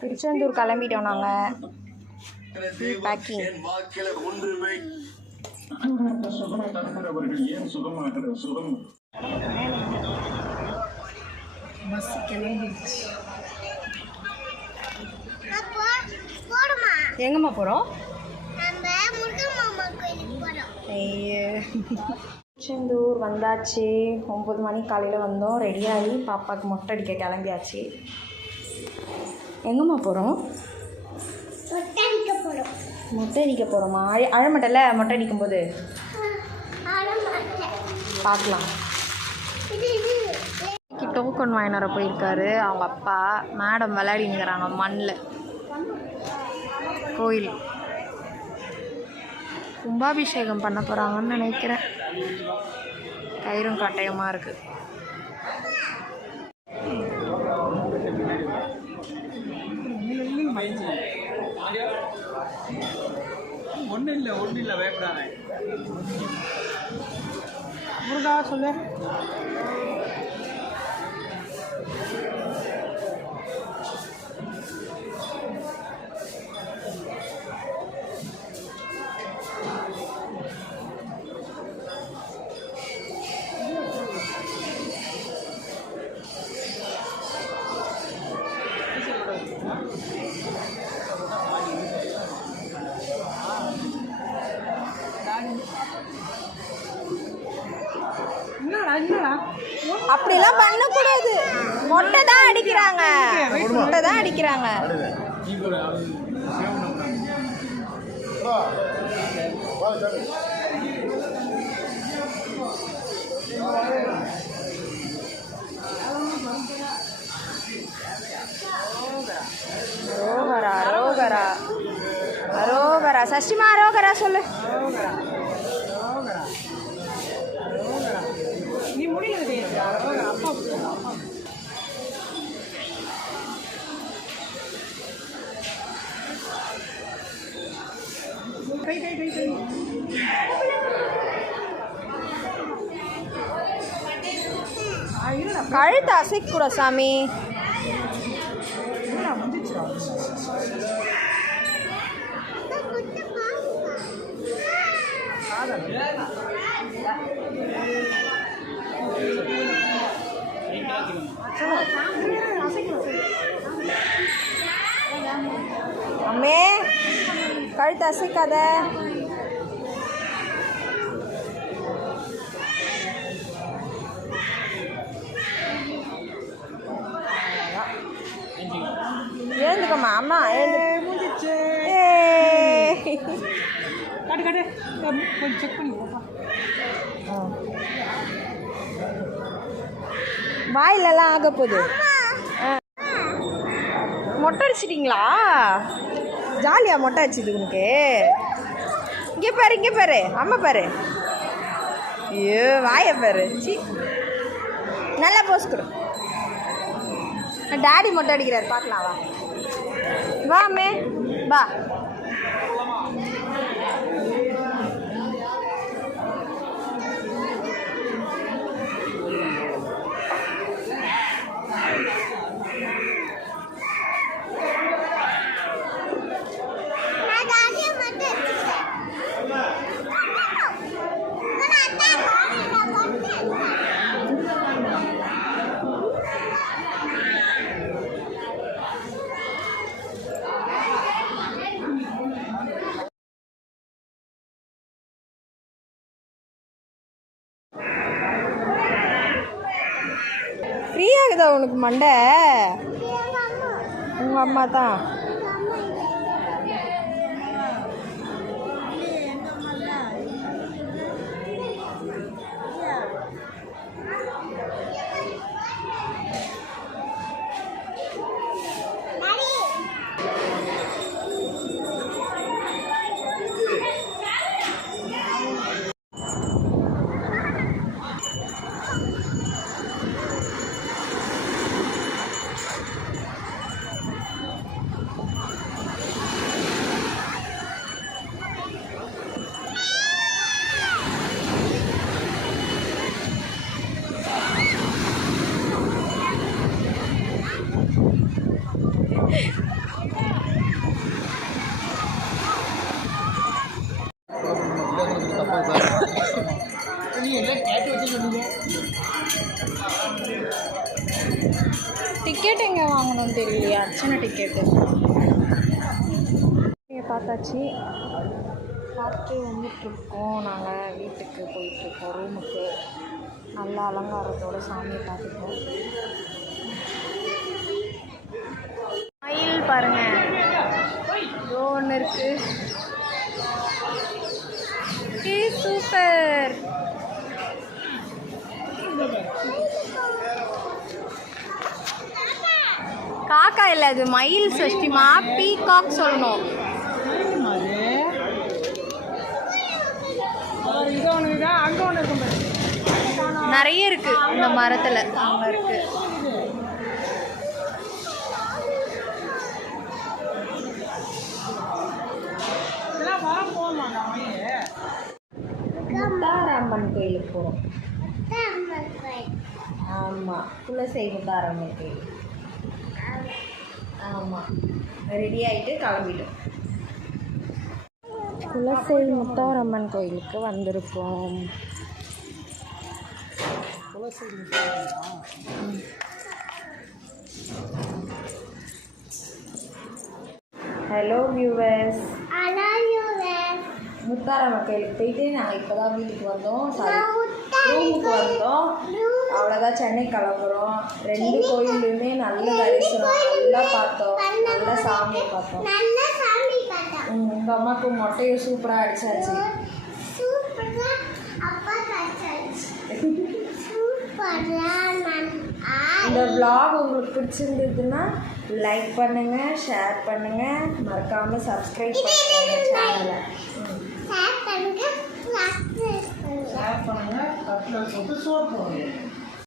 திருச்செந்தூர் கிளம்பிட்டோம் நாங்கள். Packing. Bus கிளம்பிடுச்சு. எங்கம்மா போகிறோம்? திருச்செந்தூர் வந்தாச்சு. 9 மணி காலையில் வந்தோம். ரெடியாகி பாப்பாவுக்கு மொட்டை அடிக்க கிளம்பியாச்சு. எங்கம்மா போகிறோம்? மொட்டை அடிக்க போகிறோமா? அழமாட்டல மொட்டை அடிக்கும்போது பார்க்கலாம். டோக்கன் வாங்கிட்டு வர போயிருக்காரு அவங்க அப்பா. மேடம் விளையாடிங்கிறாங்க மண்ணில். கோயில் கும்பாபிஷேகம் பண்ண போகிறாங்கன்னு நினைக்கிறேன். கயிறும் கட்டாயமாக இருக்குது. ஒன்றும் இல்லை வேண்டாங்க. முருகா சொல்லு. அப்படிலாம் பண்ணக்கூடாது. மொட்டை தான் அடிக்கிறாங்க. மொட்டை தான் அடிக்கிறாங்க. அரோகரா அரோகரா அரோகரா. சஷ்டிமா அரோகரா சொல்லு. நீ முடியல அப்பா கை கை கை கை. கழுத்து அசைக்கூட சாமி. அம்மே கழுத்து அசைக்காத. எழுந்துக்கம்மா. அம்மா எழுந்து. கொஞ்சம் செக் பண்ணி வாயிலெல்லாம் ஆக போகுது. மொட்டை அடிச்சிட்டிங்களா? ஜாலியாக மொட்டை அடிச்சிது உனக்கு. இங்கே பாரு இங்கே பாரு. அம்மா பாரு. ஐயோ வாய பாரு. சி நல்லா போஸ் கொடு. டாடி மொட்டை அடிக்கிறார் பார்க்கலாம். வா வா அம்மே வா. ஃப்ரீயாகுதா உனக்கு மண்டை? உங்கள் அம்மா தான். டிக்கெட் எங்கே வாங்கணும்னு தெரியலையா? அர்ச்சனை டிக்கெட்டு நீங்கள் பார்த்தாச்சு. பார்த்து வந்துட்டுருக்கோம். நாங்கள் வீட்டுக்கு போயிட்டுருக்கோம், ரூமுக்கு. நல்லா அலங்காரத்தோட சாமியை பார்த்துட்டோம். மயில் பாருங்கள், ஏதோ ஒன்று இருக்குது. சூப்பர். காக்கா இல்லை, அது மயில் சஷ்டிமா. பீகாக் சொல்லணும். நிறைய இருக்கு இந்த மரத்துல. அங்க இருக்கு. முத்தாரம்மன் கோயிலுக்கு போகிறோம். ஆமாம், குலசை முத்தாரம்மன் கோயில். ஆமாம், ரெடி ஆகிட்டு கிளம்பிட்டோம். குலசை முத்தாரம்மன் கோயிலுக்கு வந்திருக்கோம். ஹலோ வியூவர்ஸ், முத்தாரம்மன் கோயிலுக்கு போயிட்டு நாங்கள் இப்போ தான் வீட்டுக்கு வந்தோம். ரூமுக்கு வந்தோம். அவ்வளோதான், சென்னை கிளம்புறோம். 2 கோயிலுமே நல்ல தரிசனம், நல்லா பார்த்தோம். நல்லா சாமியை பார்த்தோம். உங்கள் அம்மாவுக்கு மொட்டையும் சூப்பராக அடிச்சாச்சு. இந்த vlog உங்களுக்கு பிடிச்சிருந்ததுன்னா லைக் பண்ணுங்கள், ஷேர் பண்ணுங்கள், மறக்காமல் சப்ஸ்கிரைப் பண்ணுங்கள் சேனலை. ஷேர் பண்ணுங்கள், கட்டில் போட்டு சோறு போடுங்க.